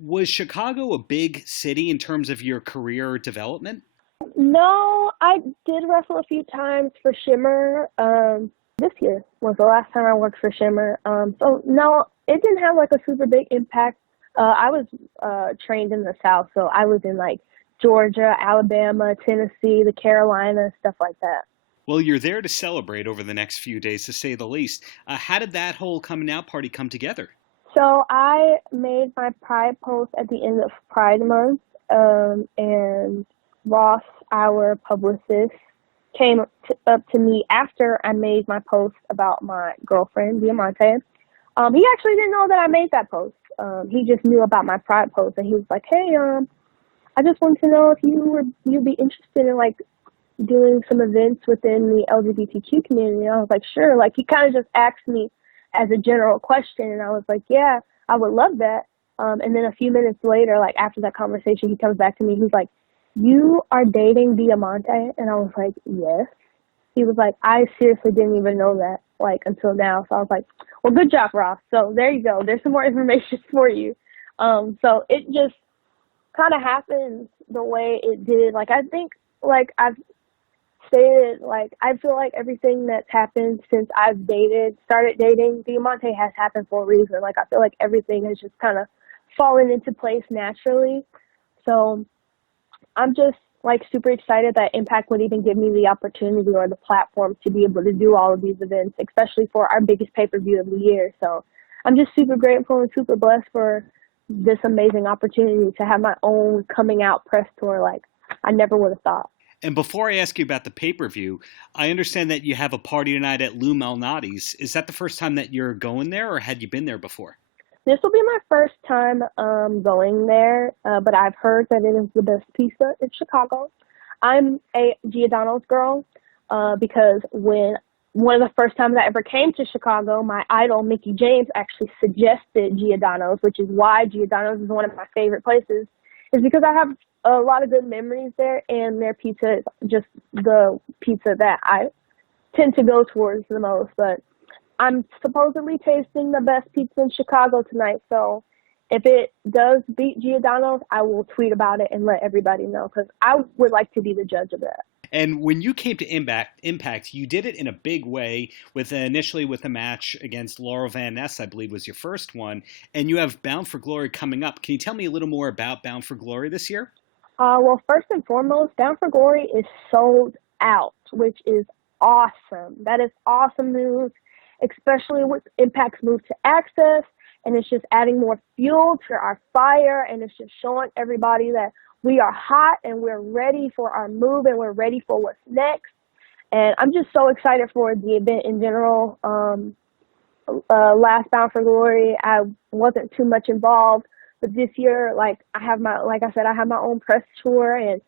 Was Chicago a big city in terms of your career development? No, I did wrestle a few times for Shimmer. This year was the last time I worked for Shimmer. So no, it didn't have like a super big impact. I was trained in the South, so I was in like Georgia, Alabama, Tennessee, the Carolinas, stuff like that. Well, you're there to celebrate over the next few days, to say the least. How did that whole coming out party come together? So I made my Pride post at the end of Pride Month, and Ross, our publicist, came up to me after I made my post about my girlfriend, Diamante. He actually didn't know that I made that post. He just knew about my Pride post, and he was like, "Hey, I just wanted to know if you'd be interested in like doing some events within the LGBTQ community." And I was like, "Sure." Like he kind of just asked me as a general question, and I was like, "Yeah, I would love that." And then a few minutes later, like after that conversation, he comes back to me. He's like, "You are dating Diamante?" And I was like, "Yes." He was like, "I seriously didn't even know that, like, until now." So I was like, "Well, good job, Ross. So there you go. There's some more information for you." So it just kind of happened the way it did. Like, I think, like, I've stated, like, I feel like everything that's happened since I've started dating Diamante has happened for a reason. Like, I feel like everything has just kind of fallen into place naturally. So I'm just like super excited that Impact would even give me the opportunity or the platform to be able to do all of these events, especially for our biggest pay-per-view of the year. So I'm just super grateful and super blessed for this amazing opportunity to have my own coming out press tour. Like I never would have thought. And before I ask you about the pay-per-view, I understand that you have a party tonight at Lou Malnati's. Is that the first time that you're going there, or had you been there before? This will be my first time going there, but I've heard that it is the best pizza in Chicago. I'm a Giordano's girl because when one of the first times I ever came to Chicago, my idol, Mickey James, actually suggested Giordano's, which is why Giordano's is one of my favorite places, is because I have a lot of good memories there, and their pizza is just the pizza that I tend to go towards the most. But I'm supposedly tasting the best pizza in Chicago tonight, so if it does beat Giordano's, I will tweet about it and let everybody know, because I would like to be the judge of that. And when you came to Impact, you did it in a big way, with initially with a match against Laurel Van Ness, I believe was your first one, and you have Bound for Glory coming up. Can you tell me a little more about Bound for Glory this year? Well, first and foremost, Bound for Glory is sold out, which is awesome. That is awesome news, especially with Impact's move to Access, and it's just adding more fuel to our fire, and it's just showing everybody that we are hot and we're ready for our move and we're ready for what's next. And I'm just so excited for the event in general. Last Bound for Glory, I wasn't too much involved, but this year, like I have my own press tour, and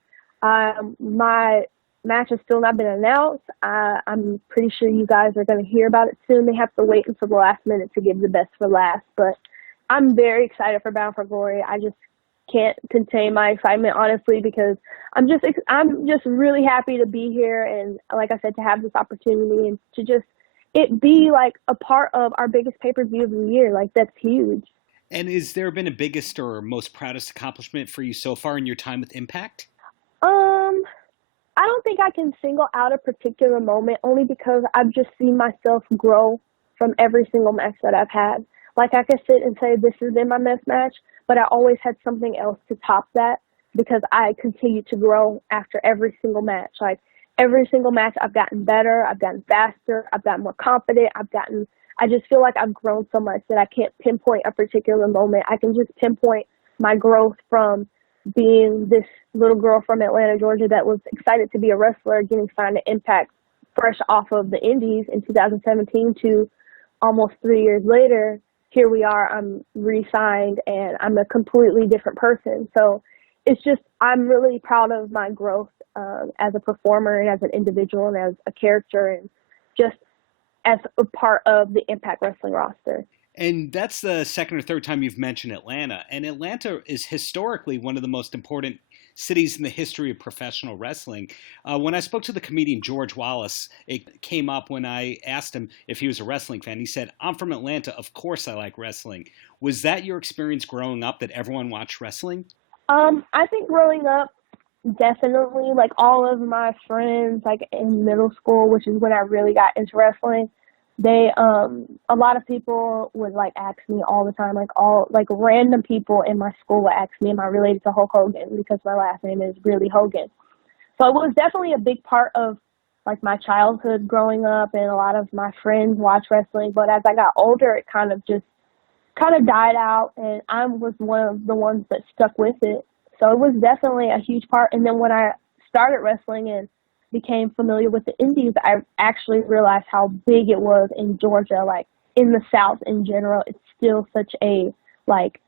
my match has still not been announced. I'm pretty sure you guys are going to hear about it soon. They have to wait until the last minute to give the best for last, but I'm very excited for Bound for Glory. I just can't contain my excitement, honestly, because I'm just really happy to be here, and like I said, to have this opportunity and to just it be like a part of our biggest pay-per-view of the year. Like, that's huge. And is there been a biggest or most proudest accomplishment for you so far in your time with Impact? I don't think I can single out a particular moment, only because I've just seen myself grow from every single match that I've had. Like, I could sit and say this has been my best match, but I always had something else to top that, because I continue to grow after every single match. Like, every single match I've gotten better, I've gotten faster, I've gotten more confident, I just feel like I've grown so much that I can't pinpoint a particular moment. I can just pinpoint my growth from being this little girl from Atlanta, Georgia that was excited to be a wrestler, getting signed to Impact fresh off of the Indies in 2017 to almost 3 years later. Here we are, I'm re-signed, and I'm a completely different person. So it's just, I'm really proud of my growth as a performer and as an individual and as a character, and just as a part of the Impact Wrestling roster. And that's the second or third time you've mentioned Atlanta. And Atlanta is historically one of the most important cities in the history of professional wrestling. When I spoke to the comedian George Wallace, it came up when I asked him if he was a wrestling fan. He said, "I'm from Atlanta. Of course I like wrestling." Was that your experience growing up, that everyone watched wrestling? I think growing up, definitely, like all of my friends, like in middle school, which is when I really got into wrestling, they, a lot of people would like ask me all the time, like random people in my school would ask me, am I related to Hulk Hogan? Because my last name is really Hogan. So it was definitely a big part of like my childhood growing up, and a lot of my friends watched wrestling. But as I got older, it kind of died out, and I was one of the ones that stuck with it. So it was definitely a huge part. And then when I started wrestling and became familiar with the Indies, I actually realized how big it was in Georgia, like in the South in general. It's still such a like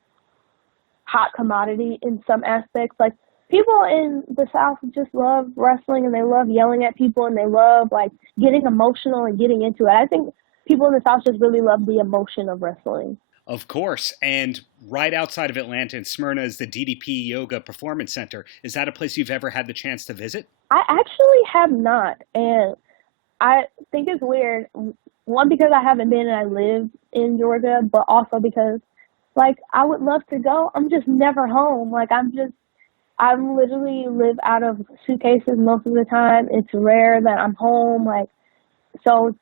hot commodity in some aspects. Like people in the South just love wrestling, and they love yelling at people, and they love like getting emotional and getting into it. I think people in the South just really love the emotion of wrestling. Of course. And right outside of Atlanta in Smyrna is the DDP Yoga Performance Center. Is that a place you've ever had the chance to visit? I actually have not, and I think it's weird. One, because I haven't been and I live in Georgia, but also because, like, I would love to go. I'm just never home. Like, I literally live out of suitcases most of the time. It's rare that I'm home. Like, so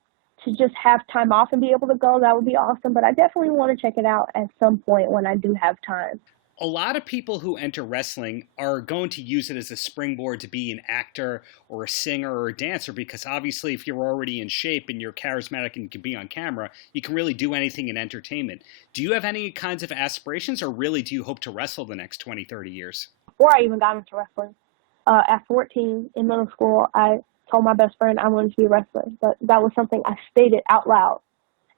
to just have time off and be able to go, that would be awesome. But I definitely want to check it out at some point when I do have time. A lot of people who enter wrestling are going to use it as a springboard to be an actor or a singer or a dancer, because obviously if you're already in shape and you're charismatic and can be on camera, you can really do anything in entertainment. Do you have any kinds of aspirations, or really do you hope to wrestle the next 20, 30 years? Before I even got into wrestling, at 14 in middle school, I told my best friend I wanted to be a wrestler. But that was something I stated out loud.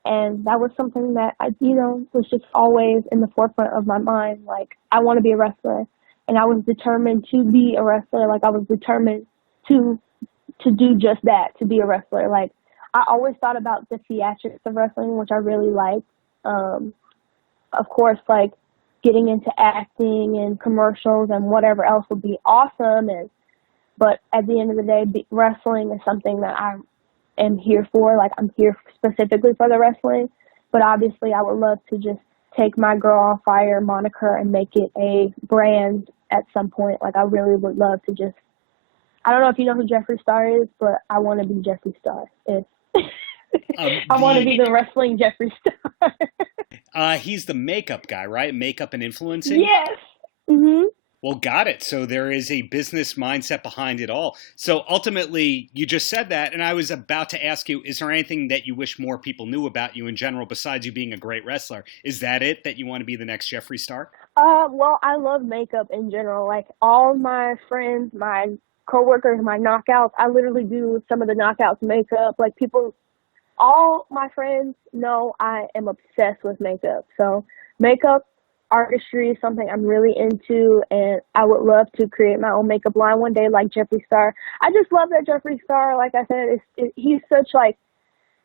And that was something that was just always in the forefront of my mind. Like, I want to be a wrestler. And I was determined to be a wrestler. Like, I was determined to do just that, to be a wrestler. Like, I always thought about the theatrics of wrestling, which I really like. Of course, like, getting into acting and commercials and whatever else would be awesome. But at the end of the day, wrestling is something that I am here for. Like, I'm here specifically for the wrestling. But obviously, I would love to just take my Girl on Fire moniker and make it a brand at some point. Like, I really would love to just, I don't know if you know who Jeffree Star is, but I want to be Jeffree Star. I want to be the wrestling Jeffree Star. He's the makeup guy, right? Makeup and influencing? Yes. Mm-hmm. Well, got it. So there is a business mindset behind it all. So ultimately, you just said that, and I was about to ask you, is there anything that you wish more people knew about you in general besides you being a great wrestler? Is that it, that you want to be the next Jeffree Star? Well, I love makeup in general. Like, all my friends, my coworkers, my knockouts, I literally do some of the knockouts makeup. Like, all my friends know I am obsessed with makeup. So makeup, artistry is something I'm really into, and I would love to create my own makeup line one day like Jeffree Star. I just love that Jeffree Star, like I said, he's such like,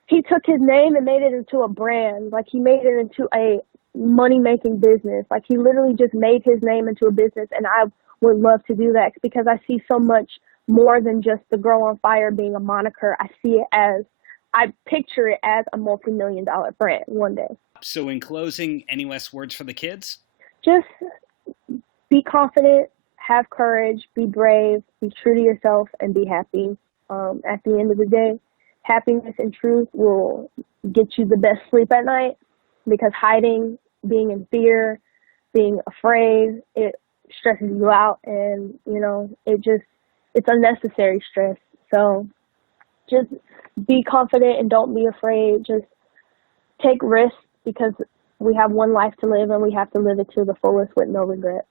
he took his name and made it into a brand. Like, he made it into a money-making business. Like, he literally just made his name into a business, and I would love to do that because I see so much more than just the Girl on Fire being a moniker. I picture it as a multi-million-dollar brand one day. So in closing, any last words for the kids? Just be confident, have courage, be brave, be true to yourself, and be happy. At the end of the day, happiness and truth will get you the best sleep at night, because hiding, being in fear, being afraid, it stresses you out, and, it's unnecessary stress. So just be confident and don't be afraid. Just take risks, because we have one life to live, and we have to live it to the fullest with no regret.